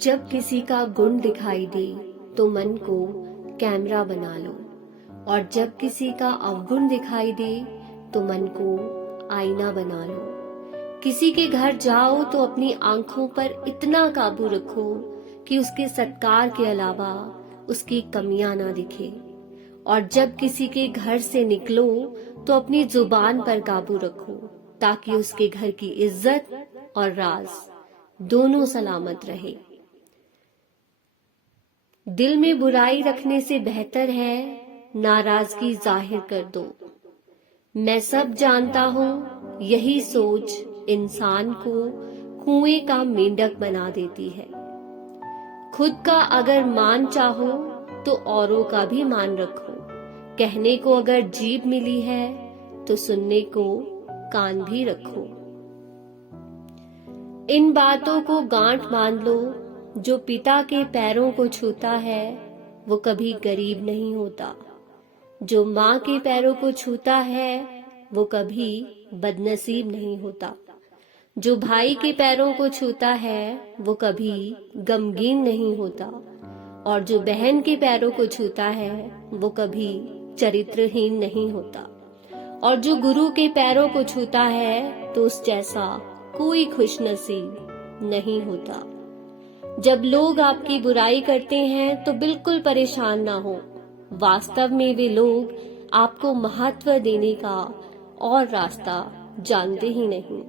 जब किसी का गुण दिखाई दे तो मन को कैमरा बना लो, और जब किसी का अवगुण दिखाई दे तो मन को आईना बना लो। किसी के घर जाओ तो अपनी आंखों पर इतना काबू रखो कि उसके सत्कार के अलावा उसकी कमियां ना दिखे, और जब किसी के घर से निकलो तो अपनी जुबान पर काबू रखो ताकि उसके घर की इज्जत और राज दोनों सलामत रहे। दिल में बुराई रखने से बेहतर है नाराजगी जाहिर कर दो। मैं सब जानता हूँ, यही सोच इंसान को कुएं का मेंढक बना देती है। खुद का अगर मान चाहो तो औरों का भी मान रखो। कहने को अगर जीभ मिली है तो सुनने को कान भी रखो। इन बातों को गांठ बांध लो, जो पिता के पैरों को छूता है वो कभी गरीब नहीं होता। जो माँ के पैरों को छूता है वो कभी बदनसीब नहीं होता। जो भाई के पैरों को छूता है वो कभी गमगीन नहीं होता, और जो बहन के पैरों को छूता है वो कभी चरित्रहीन नहीं होता। और जो गुरु के पैरों को छूता है तो उस जैसा कोई खुशनसीब नहीं होता। जब लोग आपकी बुराई करते हैं तो बिल्कुल परेशान ना हो। वास्तव में वे लोग आपको महत्व देने का और रास्ता जानते ही नहीं।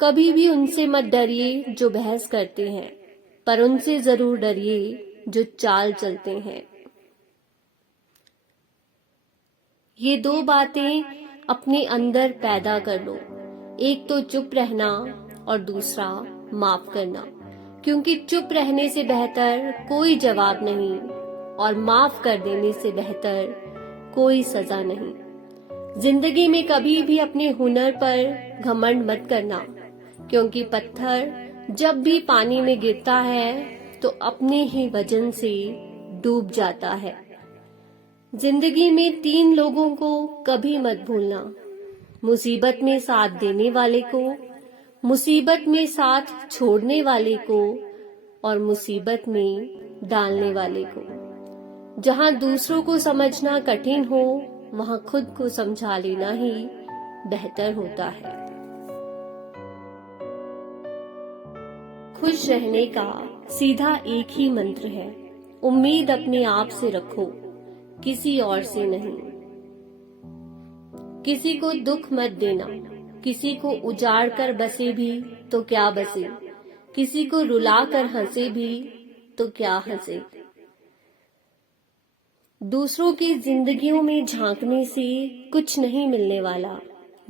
कभी भी उनसे मत डरिए जो बहस करते हैं, पर उनसे जरूर डरिए जो चाल चलते हैं। ये दो बातें अपने अंदर पैदा कर लो, एक तो चुप रहना और दूसरा माफ करना, क्योंकि चुप रहने से बेहतर कोई जवाब नहीं और माफ कर देने से बेहतर कोई सजा नहीं। जिंदगी में कभी भी अपने हुनर पर घमंड मत करना, क्योंकि पत्थर जब भी पानी में गिरता है तो अपने ही वजन से डूब जाता है। जिंदगी में 3 लोगों को कभी मत भूलना, मुसीबत में साथ देने वाले को, मुसीबत में साथ छोड़ने वाले को, और मुसीबत में डालने वाले को। जहां दूसरों को समझना कठिन हो वहां खुद को समझा लेना ही बेहतर होता है। खुश रहने का सीधा एक ही मंत्र है, उम्मीद अपने आप से रखो, किसी और से नहीं। किसी को दुख मत देना, किसी को उजाड़ कर बसे भी तो क्या बसे, किसी को रुला कर हंसे भी तो क्या हंसे। दूसरों की जिंदगियों में झांकने से कुछ नहीं मिलने वाला।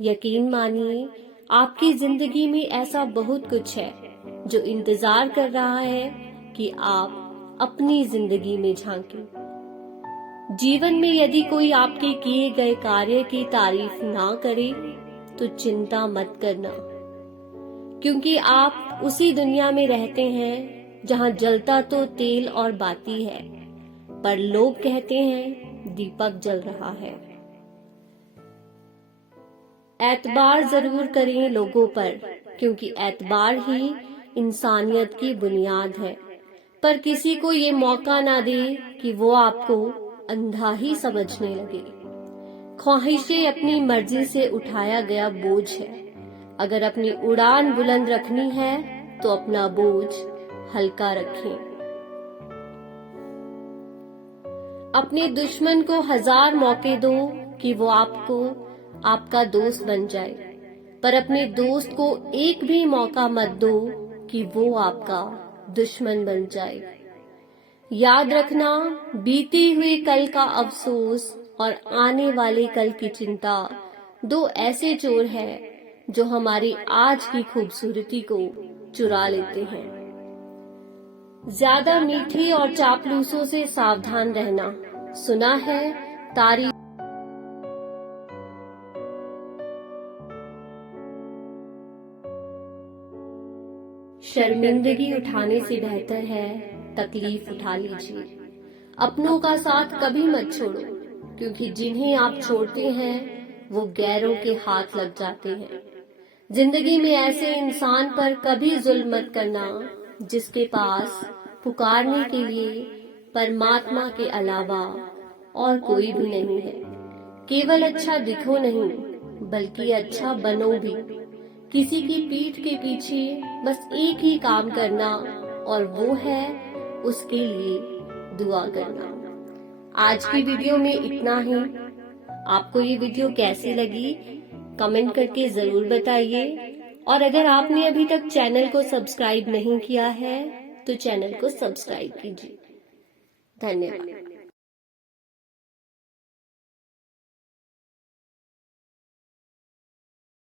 यकीन मानिए, आपकी जिंदगी में ऐसा बहुत कुछ है जो इंतजार कर रहा है कि आप अपनी जिंदगी में झांकें। जीवन में यदि कोई आपके किए गए कार्य की तारीफ ना करे तो चिंता मत करना, क्योंकि आप उसी दुनिया में रहते हैं जहां जलता तो तेल और बाती है, पर लोग कहते हैं दीपक जल रहा है। एतबार जरूर करें लोगों पर, क्योंकि एतबार ही इंसानियत की बुनियाद है, पर किसी को ये मौका ना दे कि वो आपको अंधा ही समझने लगे। ख्वाहिशें अपनी मर्जी से उठाया गया बोझ है। अगर अपनी उड़ान बुलंद रखनी है तो अपना बोझ हल्का रखें। अपने दुश्मन को 1000 मौके दो कि वो आपका दोस्त बन जाए, पर अपने दोस्त को एक भी मौका मत दो कि वो आपका दुश्मन बन जाए। याद रखना, बीते हुए कल का अफसोस और आने वाले कल की चिंता 2 ऐसे चोर हैं जो हमारी आज की खूबसूरती को चुरा लेते हैं। ज्यादा मीठी और चापलूसों से सावधान रहना। सुना है तारीफ शर्मिंदगी उठाने से बेहतर है तकलीफ उठा लीजिए। अपनों का साथ कभी मत छोड़ो, क्योंकि जिन्हें आप छोड़ते हैं वो गैरों के हाथ लग जाते हैं। जिंदगी में ऐसे इंसान पर कभी जुल्म मत करना जिसके पास पुकारने के लिए परमात्मा के अलावा और कोई भी नहीं है। केवल अच्छा दिखो नहीं, बल्कि अच्छा बनो भी। किसी की पीठ के पीछे बस एक ही काम करना, और वो है उसके लिए दुआ करना। आज की वीडियो में इतना ही। आपको ये वीडियो कैसी लगी कमेंट करके जरूर बताइए, और अगर आपने अभी तक चैनल को सब्सक्राइब नहीं किया है तो चैनल को सब्सक्राइब कीजिए। धन्यवाद।